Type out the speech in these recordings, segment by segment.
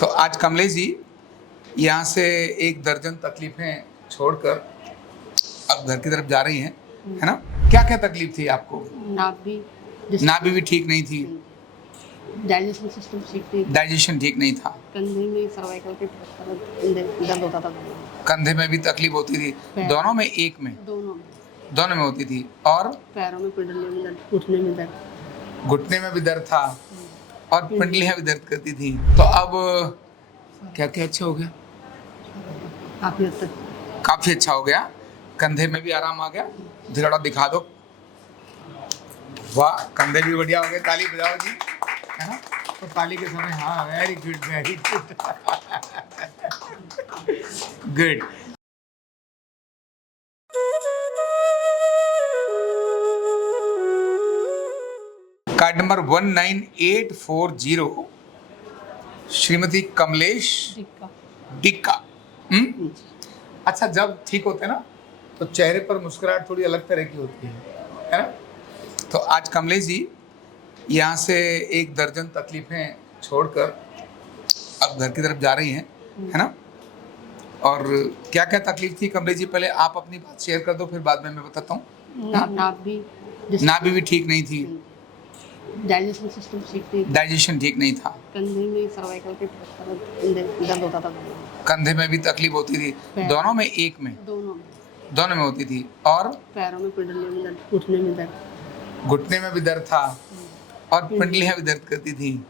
तो आज कमलेश जी यहाँ से एक दर्जन तकलीफें छोड़कर अब घर की तरफ जा रही हैं, है ना? क्या क्या तकलीफ थी आपको? नाभि भी ठीक नहीं थी, डाइजेशन सिस्टम ठीक नहीं, डाइजेशन ठीक नहीं था, कंधे में सर्वाइकल के दर्द होता था, कंधे में भी तकलीफ होती थी, दोनों में, एक में, दोनों में होती थी, और पैरों में पिंडलियों में दर्द, घुटने में भी दर्द था और पिंडलियां भी दर्द करती थी। तो अब क्या क्या अच्छा हो गया? काफी हद तक काफी अच्छा हो गया, कंधे में भी आराम आ गया। थोड़ा दिखा दो। वाह, कंधे भी बढ़िया हो गए, ताली बजाओ जी, है ना? तो ताली के समय, हाँ, very good, very good, good. Card number 19840, Shrimati Kamlesh Dikka. अच्छा, जब ठीक होते हैं ना तो चेहरे पर मुस्कुराहट थोड़ी अलग तरह की होती है ना? तो आज कमलेश जी यहाँ से एक दर्जन तकलीफें छोड़कर अब घर की तरफ जा रही हैं, है ना? और क्या क्या तकलीफ थी कमलेश जी? पहले आप अपनी बात शेयर कर दो, फिर बाद में मैं बताता हूँ। नाभि भी ठीक नहीं थी, डाइजेशन सिस्टम ठीक नहीं, डाइजेशन ठीक नहीं था, कंधे में सर्वाइकल के दर्द होता था, कंधे में भी तकलीफ होती थी, दोनों में, एक में, दोनों में होती थी, और पैरों में पिंडलियों में दर्द, घुटने में भी दर्द था और पिंडलियां भी दर्द करती थी।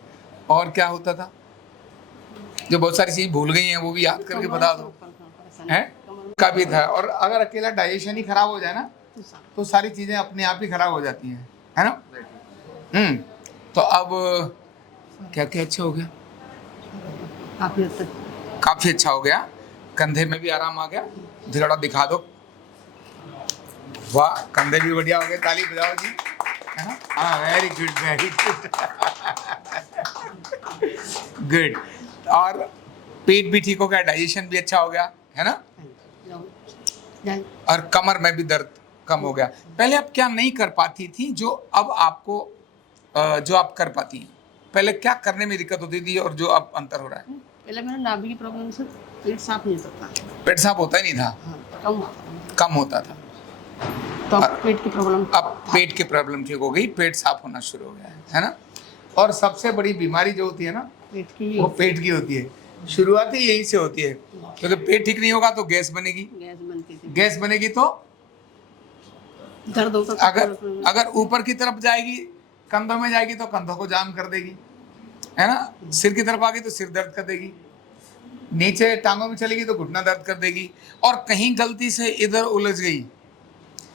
और क्या होता था? जो बहुत सारी चीज भूल गई हैं वो भी याद करके बता दो, हैं? का भी था। और अगर अकेला डाइजेशन ही खराब हो जाए ना तो सारी चीजें अपने आप ही खराब हो जाती हैं, है ना? तो अब क्या क्या अच्छा हो गया? काफी हद तक काफी अच्छा हो गया, कंधे में भी आराम आ गया। थोड़ा दिखा दो। वाह, कंधे भी बढ़िया हो गए, ताली बजाओ जी, है ना? हाँ, very good, very good, good. और पेट भी ठीक हो गया, डाइजेशन भी अच्छा हो गया, है ना? और कमर में भी दर्द कम हो गया। पहले आप क्या नहीं कर पाती थी जो अब आपको जो आप कर पाती हैं? पहले क्या करने में दिक्कत होती थी और जो अब अंतर हो रहा है? पहले मेरा नाभि की प्रॉब्लम से पेट साफ नहीं होता था, पेट साफ होता ही नहीं था, कम होता था। तो अब पेट की प्रॉब्लम, अब पेट की प्रॉब्लम ठीक हो गई, पेट साफ होना शुरू हो गया है ना? और सबसे बड़ी बीमारी जो होती है ना पेट की, वो पेट की होती है। शुरुआती यहीं से होती है, क्योंकि पेट ठीक नहीं होगा तो गैस बनेगी, गैस बनेगी तो दर्द होता था। अगर ऊपर की तरफ जाएगी, कंधों में जाएगी तो कंधों को जाम कर देगी, है ना? सिर की तरफ आ गई तो सिर दर्द कर देगी, नीचे टांगों में चलेगी तो घुटना दर्द कर देगी, और कहीं गलती से इधर उलझ गई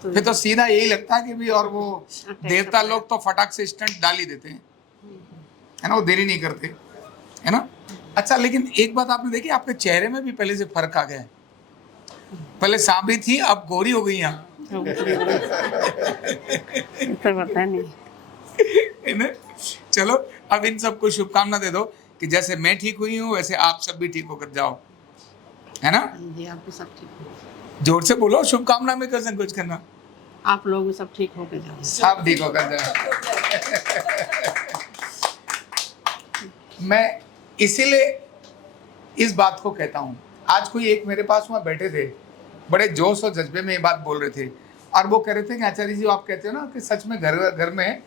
फिर तो सीधा यही लगता है कि भी, और वो देवता लोग तो फटाक से स्टंट डाल ही देते हैं, है ना? वो देरी नहीं करते, है ना? अच्छा, लेकिन एक बात आपने देखी, आपके चेहरे में भी पहले से फर्क आ गया है। पहले सांवली थी, अब गोरी हो गई यहाँ, है ना? चलो, अब इन सबको शुभकामना दे दो कि जैसे मैं ठीक हुई हूँ वैसे आप सब भी ठीक होकर जाओ, है ना? जी, आप भी सब ठीक हो। जोर से बोलो, शुभकामना में कर संकोच करना। आप लोग भी सब ठीक होकर जाओ, सब ठीक होकर जाओ। मैं इसीलिए इस बात को कहता हूँ। आज कोई एक मेरे पास वहाँ बैठे थे, बड़े जोश और जज्बे में ये बात बोल रहे थे, और वो कह रहे थे कि आचार्य जी, आप कहते हो ना कि सच में घर में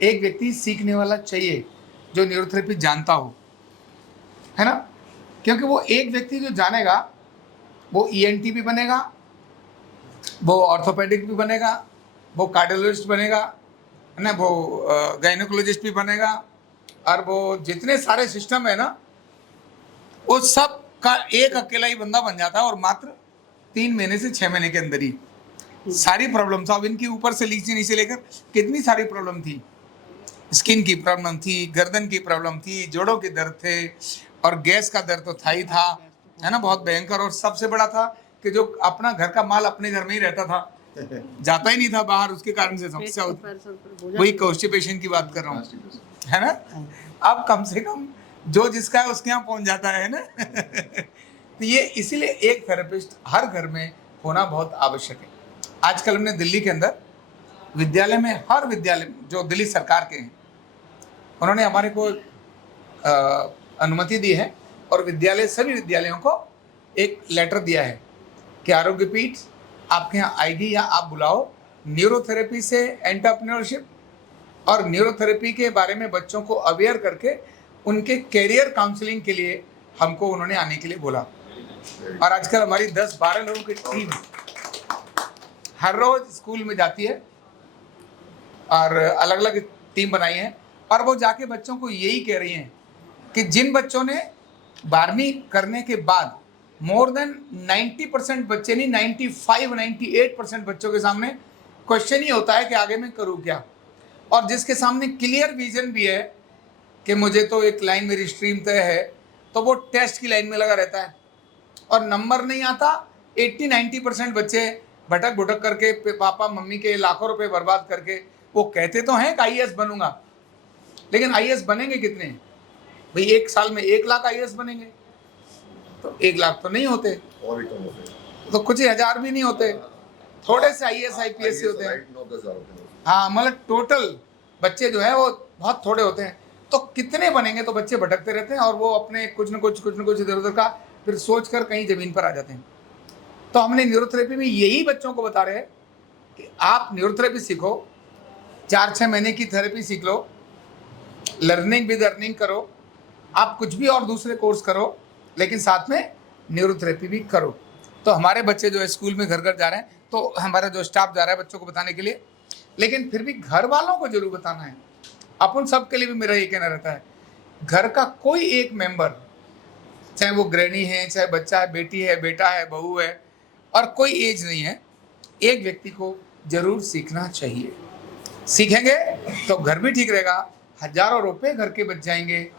एक व्यक्ति सीखने वाला चाहिए जो न्यूरोथेरेपी जानता हो, है ना? क्योंकि वो एक व्यक्ति जो जानेगा वो ENT भी बनेगा, वो ऑर्थोपेडिक भी बनेगा, वो कार्डियोलॉजिस्ट बनेगा, है ना? वो गायनेकोलॉजिस्ट भी बनेगा, और वो जितने सारे सिस्टम है ना वो सब का एक अकेला ही बंदा बन जाता है, और मात्र 3 महीने से 6 महीने के अंदर ही सारी प्रॉब्लम था। अब इनकी ऊपर से नीचे लेकर कितनी सारी प्रॉब्लम थी, स्किन की प्रॉब्लम थी, गर्दन की प्रॉब्लम थी, जोड़ों के दर्द थे, और गैस का दर्द तो था ही था, है ना? बहुत भयंकर। और सबसे बड़ा था कि जो अपना घर का माल अपने घर में ही रहता था, जाता ही नहीं था बाहर, उसके कारण से समस्या होती। वही कॉन्स्टिपेशन की बात कर रहा हूँ, है ना? अब कम से कम जो जिसका है उसके यहाँ पहुंच जाता है ना? तो ये इसीलिए एक थेरेपिस्ट हर घर में होना बहुत आवश्यक है। आजकल हमने दिल्ली के अंदर विद्यालय में, हर विद्यालय में जो दिल्ली सरकार के हैं, उन्होंने हमारे को अनुमति दी है और विद्यालय सभी विद्यालयों को एक लेटर दिया है कि आरोग्य पीठ आपके यहाँ आएगी या आप बुलाओ, न्यूरोथेरेपी से एंटरप्रेन्योरशिप और न्यूरोथेरेपी के बारे में बच्चों को अवेयर करके उनके कैरियर काउंसलिंग के लिए हमको उन्होंने आने के लिए बोला। और आजकल हमारी 10-12 लोगों की टीम हर रोज स्कूल में जाती है और अलग अलग टीम बनाई है, और वो जाके बच्चों को यही कह रही हैं कि जिन बच्चों ने 12वीं करने के बाद मोर देन 90% बच्चे नहीं 95-98% बच्चों के सामने क्वेश्चन ही होता है कि आगे मैं करूँ क्या, और जिसके सामने क्लियर विजन भी है कि मुझे तो एक लाइन मेरी स्ट्रीम तय है, तो वो टेस्ट की लाइन में लगा रहता है और नंबर नहीं आता। 80-90% बच्चे भटक भुटक करके पापा मम्मी के लाखों रुपए बर्बाद करके वो कहते तो हैं कि IAS बनूंगा, लेकिन IAS बनेंगे कितने भाई? 1 साल में 1 लाख IAS बनेंगे तो 1 लाख तो नहीं होते, और भी कम होते हैं, तो कुछ ही हजार भी नहीं होते, थोड़े से IAS IPS होते हैं। 9-10 होते हैं। हाँ, मतलब टोटल बच्चे जो है वो बहुत थोड़े होते हैं, तो कितने बनेंगे? तो बच्चे भटकते रहते हैं और वो अपने कुछ न कुछ इधर उधर का फिर सोच कर कहीं जमीन पर आ जाते हैं। तो हमने न्यूरोथेरेपी में यही बच्चों को बता रहे हैं कि आप न्यूरोथेरेपी सीखो, 4-6 महीने की थेरेपी सीख लो, लर्निंग विद अर्निंग करो, आप कुछ भी और दूसरे कोर्स करो, लेकिन साथ में न्यूरोथेरेपी भी करो। तो हमारे बच्चे जो है स्कूल में घर घर जा रहे हैं, तो हमारा जो स्टाफ जा रहा है बच्चों को बताने के लिए, लेकिन फिर भी घर वालों को जरूर बताना है। अपन सब के लिए भी मेरा ये कहना रहता है, घर का कोई एक मेंबर, चाहे वो गृहिणी है, चाहे बच्चा है, बेटी है, बेटा है, बहू है, और कोई एज नहीं है, एक व्यक्ति को जरूर सीखना चाहिए। सीखेंगे तो घर भी ठीक रहेगा, हजारों रुपए घर के बच जाएंगे,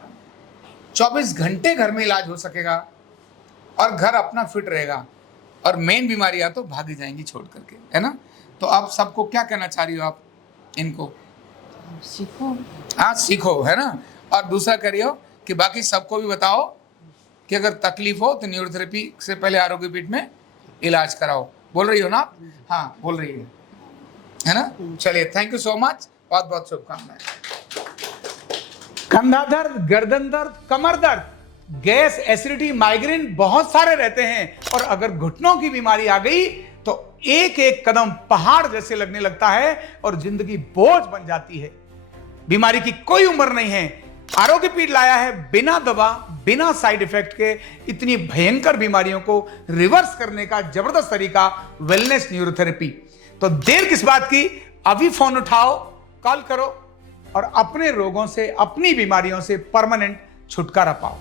24 घंटे घर में इलाज हो सकेगा और घर अपना फिट रहेगा, और मेन बीमारियां तो भागी जाएंगी छोड़ करके, है ना? तो आप सबको क्या कहना चाह रही हो आप इनको? सीखो। हाँ, सीखो, है ना? और दूसरा करियो कि बाकी सबको भी बताओ कि अगर तकलीफ हो तो न्यूरोथेरेपी से पहले आरोग्य पीठ में इलाज कराओ। बोल रही हो ना आप? हाँ, बोल रही है ना? चलिए, थैंक यू सो मच, बहुत बहुत शुभकामनाएं। कंधा दर्द, गर्दन दर्द, कमर दर्द, गैस, एसिडिटी, माइग्रेन बहुत सारे रहते हैं, और अगर घुटनों की बीमारी आ गई तो एक एक कदम पहाड़ जैसे लगने लगता है और जिंदगी बोझ बन जाती है। बीमारी की कोई उम्र नहीं है। आरोग्य पीठ लाया है बिना दवा, बिना साइड इफेक्ट के इतनी भयंकर बीमारियों को रिवर्स करने का जबरदस्त तरीका, वेलनेस न्यूरोथेरेपी। तो देर किस बात की, अभी फोन उठाओ, कॉल करो और अपने रोगों से, अपनी बीमारियों से परमानेंट छुटकारा पाओ।